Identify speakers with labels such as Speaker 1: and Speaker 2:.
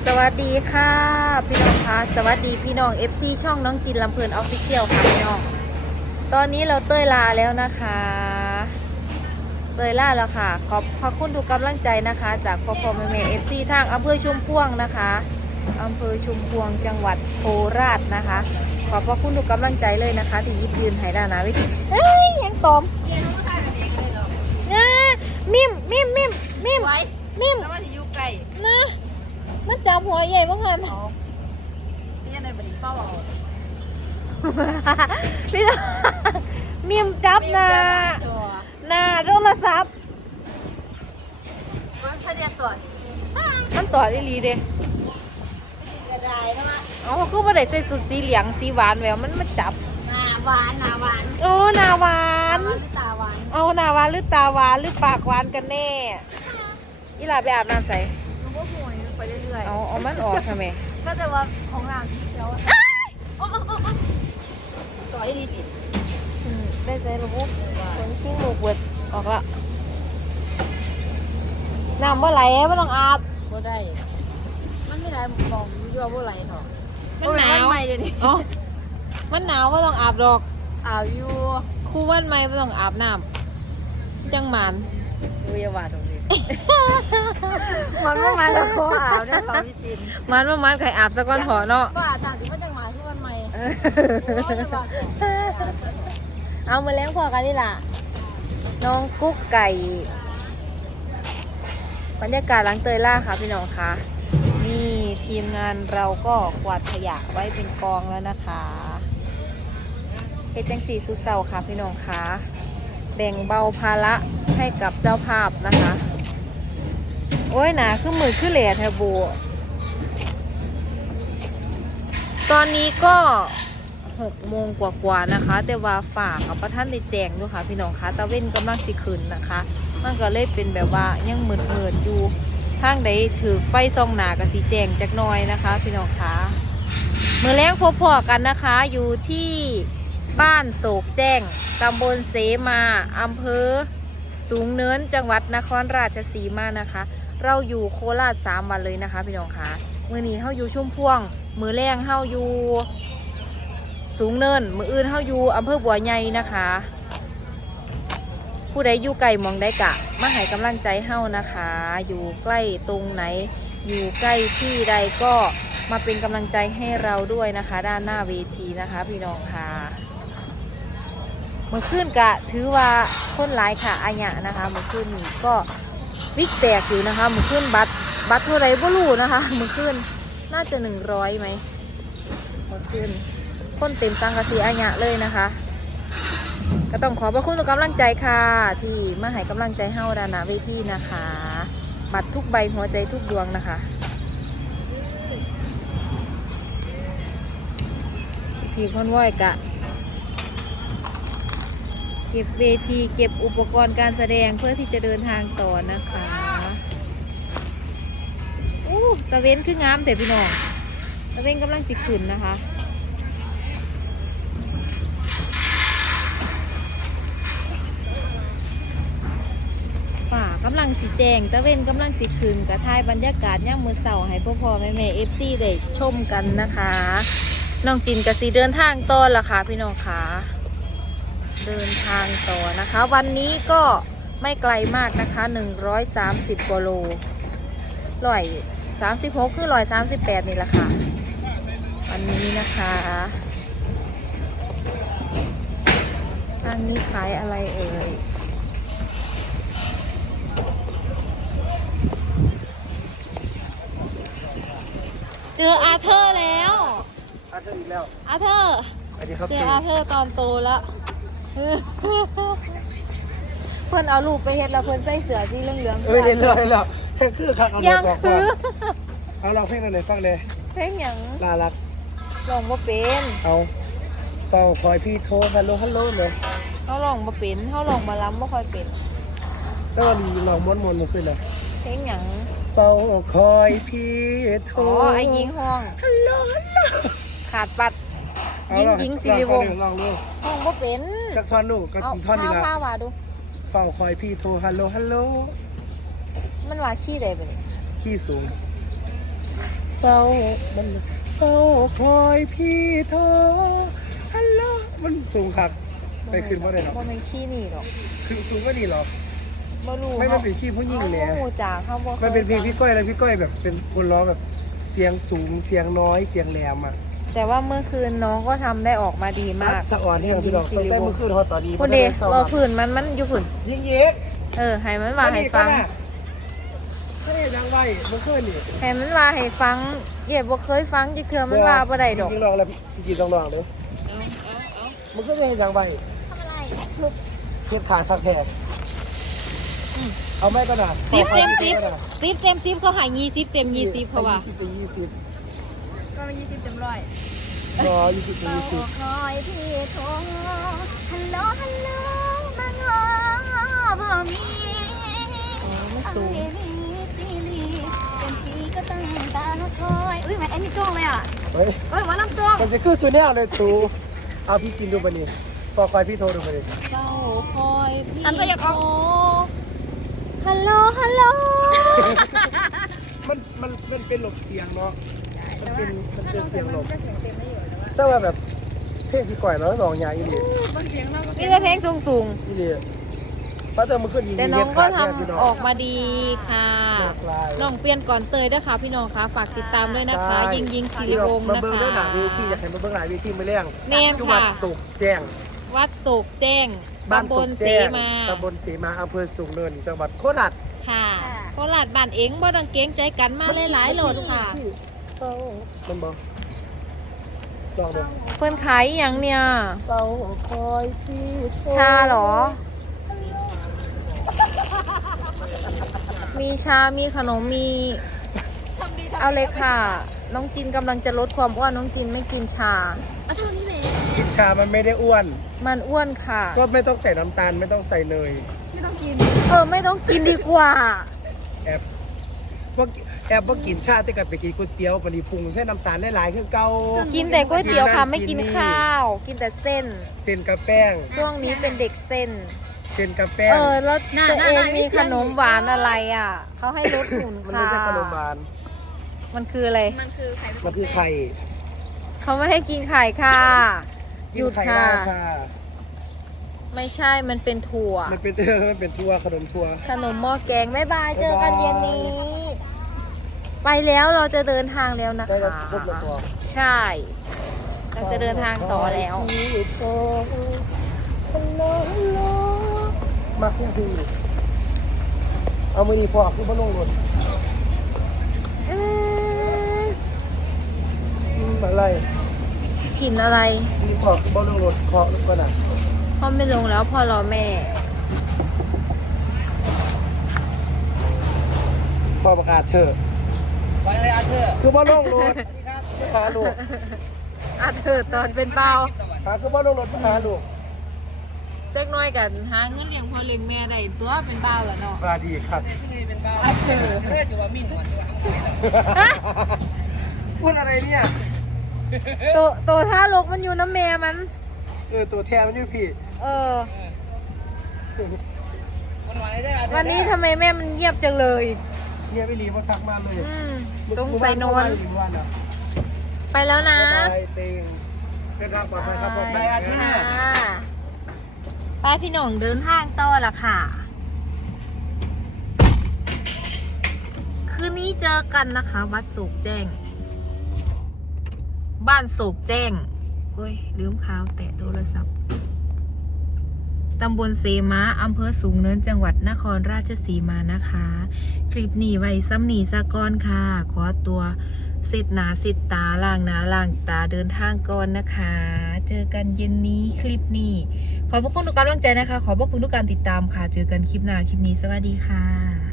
Speaker 1: วัสดีค่ะพี่น้องคะสวัสดีพี่น้อง FC ช่องน้องจินลำเพลินออฟฟิเชียลค่ะพี่น้องตอนนี้เราเต้ยลาแล้วนะคะเต้ยลาแล้วค่ะขอบพระคุณทุกกำลังใจนะคะจากพ่อแม่ FC ทางอำเภอชุมพวงนะคะอำเภอชุมพวงจังหวัดโคราชนะคะขอบพระคุณทุกกำลังใจเลยนะคะที่ยิบยืนให้ด้านหน้าเวทีเฮ้ยยังตอมมิมมิมมิมมิมมิม
Speaker 2: แล้วมันอยู่ไกล
Speaker 1: นะมันจับหัวใหญ่บ้างหัน
Speaker 2: ที่จะในบริเป้าเอา
Speaker 1: พี่น้องมิมจับนาโทรศัพท์
Speaker 2: มันพยาตัวนี่
Speaker 1: มันต่อได้ลีเด้
Speaker 2: กระไดนะมั้ง
Speaker 1: อ๋อคือว่าได้ใส่สุดสีเหลืองสีหวานแหววมันมาจับ
Speaker 2: หน้าหวานหน้าหวาน
Speaker 1: โอ้หน้าหวาน
Speaker 2: ตาหวาน
Speaker 1: เอาหน้าหวานหรือตาหวานหรือปากหวานกันแน่อีหลาไปอาบน้ำใส่
Speaker 2: มันก็ห่วยไปเรื่อย
Speaker 1: เอามันออกทำไม
Speaker 2: ๆก็จะว่าของเราที่เจ้าต่อได้ดีจิต
Speaker 1: ได้ใส่ระบบคนขี้หมูเวิดออกละน้ำว่าไหลไม่ต้องอาบ
Speaker 2: บ่ได้มันไม่ได้มองยั่วบ่ไหลเถอะ
Speaker 1: มันหนาว
Speaker 2: ใหม่เดี๋ยวนี้
Speaker 1: อ๋อมันหนาวไม่ต้องอาบดอก
Speaker 2: อ้าวอยู่
Speaker 1: ครูวันไม่ต้องอาบน้ำจังหมัน
Speaker 2: ดูยาวาตรงนี้มันไม่มาแล้วก็อ้าวเนี่ยเขาพี่จิน
Speaker 1: มันใครอาบสักวันหอเนาะ
Speaker 2: ว่าต่างที่มันจังหวะทุกวันใหม่
Speaker 1: เอามาเลี้ยงพอกันนี่ล่ะน้องกุ๊กไก่บรรยากาศหลังเตยล่าค่ะพี่น้องคะนี่ทีมงานเราก็กวาดขยะไว้เป็นกองแล้วนะคะเฮดจังสีสุดเศร้าค่ะพี่น้องคะแบ่งเบาภาระให้กับเจ้าภาพนะคะโอ้ยหนาขึ้นมือขึ้นเหล่แทบูตอนนี้ก็6 โมงกว่าๆนะคะแต่ว่าฝากกับประท่านได้แจงด้วยค่ะพี่น้องคะตะเว้นกำลังสิขึ้นนะคะมันก็เลยเป็นแบบว่ายังมืดๆอยู่ทางใดถือไฟส่องหนากับสีแจงจักหน่อยนะคะพี่น้องคะเมื่อแรงพบพอกันนะคะอยู่ที่บ้านโศกแจ้งตำบลเสมาอำเภอสูงเนินจังหวัดนครราชสีมานะคะเราอยู่โคราช3 วันเลยนะคะพี่น้องคะมื้อนี้เฮาอยู่ชุมพวงมื้อแรงเฮาอยู่สูงเนินมื้ออื่นเฮาอยู่อำเภอบัวใหญ่นะคะผู้ใดอยู่ไกลมองได้กะมาให้กำลังใจเฮานะคะอยู่ใกล้ตรงไหนอยู่ใกล้ที่ใดก็มาเป็นกำลังใจให้เราด้วยนะคะด้านหน้าเวทีนะคะพี่น้องค่ะเมื่อคืนกะถือว่าคนหลายค่ะอาญะนะคะเมื่อคืนนี้ก็วิกแตกอยู่นะคะเมื่อคืนบัตรเท่าไรบ่รู้นะคะเมื่อคืนน่าจะ100ไหมเมื่อคืนคนเต็มสังกะสีอาญะเลยนะคะก็ต้องขอบพระคุณทุกกำลังใจค่ะที่มาให้กำลังใจเฮาด้านหน้าเวทีนะคะบัตรทุกใบหัวใจทุกดวงนะคะพี่คอนวอยกะเก็บเวทีเก็บอุปกรณ์การแสดงเพื่อที่จะเดินทางต่อนะคะอู้ตะเว้นคืองามแต่พี่น้องตะเว้นกำลังสิขึ้นนะคะฝ่ากำลังสิแจงตะเว้นกำลังสิขึ้นกระทายบรรยากาศย่ามมื้อเช้าให้พ่อแม่FC ได้ชมกันนะคะน้องจินกะสิเดินทางต่อละค่ะพี่น้องค่ะเดินทางต่อนะคะวันนี้ก็ไม่ไกลมากนะคะ130 กว่าโล136คือ138นี่แหละค่ะวันนี้นะคะทางนี้ขายอะไรเอ่ยเจออาเธอร์แล้ว
Speaker 3: อาเธออีกแล้ว
Speaker 1: อาเธอร์เจออาเธอร์ตอนโตแล้วเพื่อนเอาลูกไปเฮ็ดแล้วเพื่อนใส่เสื้อสีเหลืองๆ
Speaker 3: เล่นเลยแล้วคือคักเอาบอกว่าเอาลองเพลงหน่อยฟังเลย
Speaker 1: เพลงหยัง
Speaker 3: ลาลัก
Speaker 1: ร้องบ่เป็น
Speaker 3: เอาเฝ้าคอยพี่โทรฮัลโหลฮัลโหลเลย
Speaker 1: เขาร้องบ่เป็นเขาร้องบ่ล้ำบ่ค่อยเป็น
Speaker 3: ก็มีลองม้วนๆมาขึ้นเลย
Speaker 1: เพลงหยัง
Speaker 3: เฝ้าคอยพี่โทร
Speaker 1: อ๋อไอ้ยิงห้อง
Speaker 3: ฮัลโหลฮัลโหล
Speaker 1: ขาดปัดยิงสิริวงศ์
Speaker 3: ลองดู
Speaker 1: ห้องบ่เป็น
Speaker 3: สักท่อนดูก็ท่อนนี้ละ
Speaker 1: พาว่าดู
Speaker 3: เฝ้าคอยพี่โทรฮัลโหลฮัลโหล
Speaker 1: มันว่าขี้ได้บ่นี่
Speaker 3: ขี้สูงเฝ้ามันเฝ้าคอยพี่โทรฮัลโหลมันสูงคักไปขึ้นบ่ได้หรอก
Speaker 1: บ่แม่นขี้นี่หรอก
Speaker 3: คือสูงก็ดีหรอ
Speaker 1: บ่รู้
Speaker 3: ไม่มันเป็นขี้ผู้หญิงเนี่ย
Speaker 1: โอ้จ่าเขาบ่
Speaker 3: มันเป็นเพลงพี่ก้อยแล้วพี่ก้อยแบบเป็นคนร้องแบบเสียงสูงเสียงน้อยเสียงแหลมอ่ะ
Speaker 1: แต่ว่าเมื่อคืนน้องก็ทำได้ออกมาดีมาก
Speaker 3: สะอ่อนที่พี่น้องตั้งแต่เมื่อคืนฮอตตอนนี้
Speaker 1: พูดเดเราผื่นมันอยู่ผื่น
Speaker 3: ยิงเย็ก
Speaker 1: ให้มันว่าให้ฟัง
Speaker 3: ก็ได้ยังไงเมื่อคืนนี่
Speaker 1: ให้มันว่าให้ฟังเหยียดบ่เคยฟังจักเทื่อมันว่าบ่ได้ดอก
Speaker 3: ยิงลองแล้วยิงลองเลยมันก็ไม่เห็นยังไง
Speaker 1: ทำอะไร
Speaker 3: เทียบขาดทักแทนเอาไม่ก็ได้
Speaker 1: 10 เต็ม 10 10 เต็ม 10เขาให้20 เต็ม 20เพราะว่า
Speaker 3: 20เป็น20
Speaker 2: ก็มา20เต็มร้อย
Speaker 3: รอ20เป็น
Speaker 2: คอยพี่โทรฮัลโหลฮัลโหลมางอบ่มี
Speaker 1: มันสูง
Speaker 2: จีลีเป็นพี่ก็ตั้งตาคอยอุ้ยแม่ไอ้นี่จ้องเลยอ่ะ
Speaker 3: 20เฮ้ย
Speaker 2: เอ้ยว่าลำจ้อง
Speaker 3: มันจะขึ้นสุดเนี่ยเลยทูเอาพี่กินดูบันนี้พอไฟพี่โทรดูบันนี้
Speaker 1: เฝ้าคอยพี่
Speaker 2: อันก็อยากออก
Speaker 1: ฮัลโหลฮัลโหล
Speaker 3: มันเป็นหลบเสียงเนาะมันเป็นเสียงหลบ
Speaker 2: เสียงเต็มไม่อยู่แต่ว่า
Speaker 3: แต่ว่าแบบเพลงพี่ก่อยเนาะสองอย่างอีหลี
Speaker 2: บางเสียงเราก็
Speaker 1: นี่แต่เพลงสูง
Speaker 3: อีหลีเพราะเติมมันขึ้น
Speaker 1: ๆ
Speaker 3: ยิง
Speaker 1: แต่น้องก็ทำออกมาดีค่ะ น้
Speaker 3: น้
Speaker 1: องเปลี่ยนก่อนเตยด้วยค่ะพี่น้องคะฝากติดตามด้วยนะคะ ยิงศิริวงศ์
Speaker 3: มา
Speaker 1: นะ
Speaker 3: เบิ้ง
Speaker 1: คะ
Speaker 3: เรื่องหนาเวทีอยากเห็นมาเบิ้งหลายเวทีไม่เลี้ยง
Speaker 1: แน่น
Speaker 3: จังห
Speaker 1: ค่ะ
Speaker 3: วัดสุขแจ้ง
Speaker 1: วัดโศกแจ้ง
Speaker 3: บ้าน
Speaker 1: ตำบ
Speaker 3: สุ
Speaker 1: ล
Speaker 3: ข
Speaker 1: เส
Speaker 3: แจ้ง
Speaker 1: มา
Speaker 3: ตำบลเสมาอำเภอสูงเนินจังหวัดโคราช
Speaker 1: ค่ะโคราชบ้านเองบ่ต้องเกรงใจกันมาหลายๆโหลดค่ะ
Speaker 3: มันบอกลองดู
Speaker 1: เพิ่นขายอหย่างเนี่ย
Speaker 3: เฝ้าคอยพี่โทร
Speaker 1: ชาเหรอ มีชา มีขนม มี เอาเลยค่ะ น้องจินกำลังจะลดความอ้วน น้องจินไม่กินชา
Speaker 2: เอาเท่านี้เลย
Speaker 3: กินชามันไม่ได้อ้วน
Speaker 1: มันอ้วนค่ะ
Speaker 3: ก็ไม่ต้องใส่น้ำตาลไม่ต้องใส่เนย
Speaker 2: ไม่ต้องกิน
Speaker 1: ไม่ต้องกินดีกว่า
Speaker 3: แอบว่ากินชาแต่กับไปกินก๋วยเตี๋ยวปนิพุงเส้นน้ำตาลหลายๆคือเก่า
Speaker 1: กินแต่ก๋วยเตี๋ยวค่ะ ไม่กิน
Speaker 3: กินนี่
Speaker 1: ข้าว กินแต่เส้น
Speaker 3: เส้นกับแป้ง
Speaker 1: ช่วงนี้เป็นเด็กเส้น
Speaker 3: เส้นกับแป้ง
Speaker 1: แล้วตัวเองมีขนมหวานอะไรอ่ะ เขาให้ลดหุ่น
Speaker 3: มัน
Speaker 1: ค่ะ
Speaker 3: ไม่ใช่ขนมหวาน
Speaker 1: มันคืออะไร
Speaker 2: มันคือไข่
Speaker 3: มันคือไข่
Speaker 1: เขาไม่ให้กินไข่ค่ะ ห
Speaker 3: กิ
Speaker 1: ยุ
Speaker 3: น
Speaker 1: ด
Speaker 3: ไข่
Speaker 1: ค่ะ
Speaker 3: ได้ค่ะ
Speaker 1: ไม่ใช่ มันเป็นถั่ว
Speaker 3: มันเป็นมันเป็นทัวขนมทัว
Speaker 1: ขนมหม้อแกงบ๊ายบาย เจอกัน
Speaker 3: บ๊ายบาย
Speaker 1: เย็นนี้ ไปแล้วเราจะเดินทางแล้วนะ
Speaker 3: ได้
Speaker 1: คะ
Speaker 3: ครบแล้วตัว
Speaker 1: ใช่ เราจะเดินทางต่อแล้ว
Speaker 3: มาขึ้นทีเอามือดีพอคือบ้านลงรถอะไร
Speaker 1: กลิ่นอะไร
Speaker 3: ดีพอคือบ้านลงรถเคาะลูกก็น่ะ
Speaker 1: พ่อไม่ลงแล้วพ่อรอแม่
Speaker 3: พอประกาศเธอ
Speaker 4: ไปเลยอาเธอร์
Speaker 3: คือบ้านลงรถไม่หาลูก
Speaker 1: เธอตอนเป็นเบา
Speaker 3: หาคือบ้านลงรถไม่หาลูก
Speaker 1: เจ๊กน้อยกันหาเงินเลี้ยงพ่อเลี้ยงแม่ได้ตัวเป็นเบาแล้วเนาะ
Speaker 3: มาดีครับ
Speaker 4: ที่นี่เป็นบ้า
Speaker 1: เธอ
Speaker 4: เลือดอยู่ว่ามิ่นก่อนด้วย
Speaker 3: พูดอะไรเนี่ย
Speaker 1: ตัวท่าลกมันอยู่น้ำแม่มัน
Speaker 3: ตัวแทนมันอยู่พี่
Speaker 4: วันวานได้อาเธอร์
Speaker 1: วันนี้ทำไมแม่มันเงียบจังเลย
Speaker 3: เนี่ยไม่รีบว่าทักมาเลย
Speaker 1: ตรงใส่นอน
Speaker 3: วันอ่ะ
Speaker 1: ไปแล้วนะ
Speaker 3: ไปเต็งเดินทางปลอดภัยครับผม
Speaker 4: ไปอาเธอร์
Speaker 1: ค่ะไปพี่หน่องเดินทางต่อละค่ะ คืนนี้เจอกันนะคะ วัดโศกแจ้ง บ้านโศกแจ้งโอ้ยลืมข่าวแตะโทรศัพท์ตำบลเสมาอำเภอสูงเนินจังหวัดนครราชสีมานะคะ คลิปนี้ไว้ซ้ำหนีซะก่อนค่ะ ขอตัวสิทธิ์หนาสิทธิ์ตาล่างหนาล่างตาเดินทางก่อนนะคะ เจอกันเย็นนี้คลิปนี้ ขอบพระคุณทุกกำลังใจนะคะ ขอบพระคุณทุกการติดตามค่ะ เจอกันคลิปหน้าคลิปนี้สวัสดีค่ะ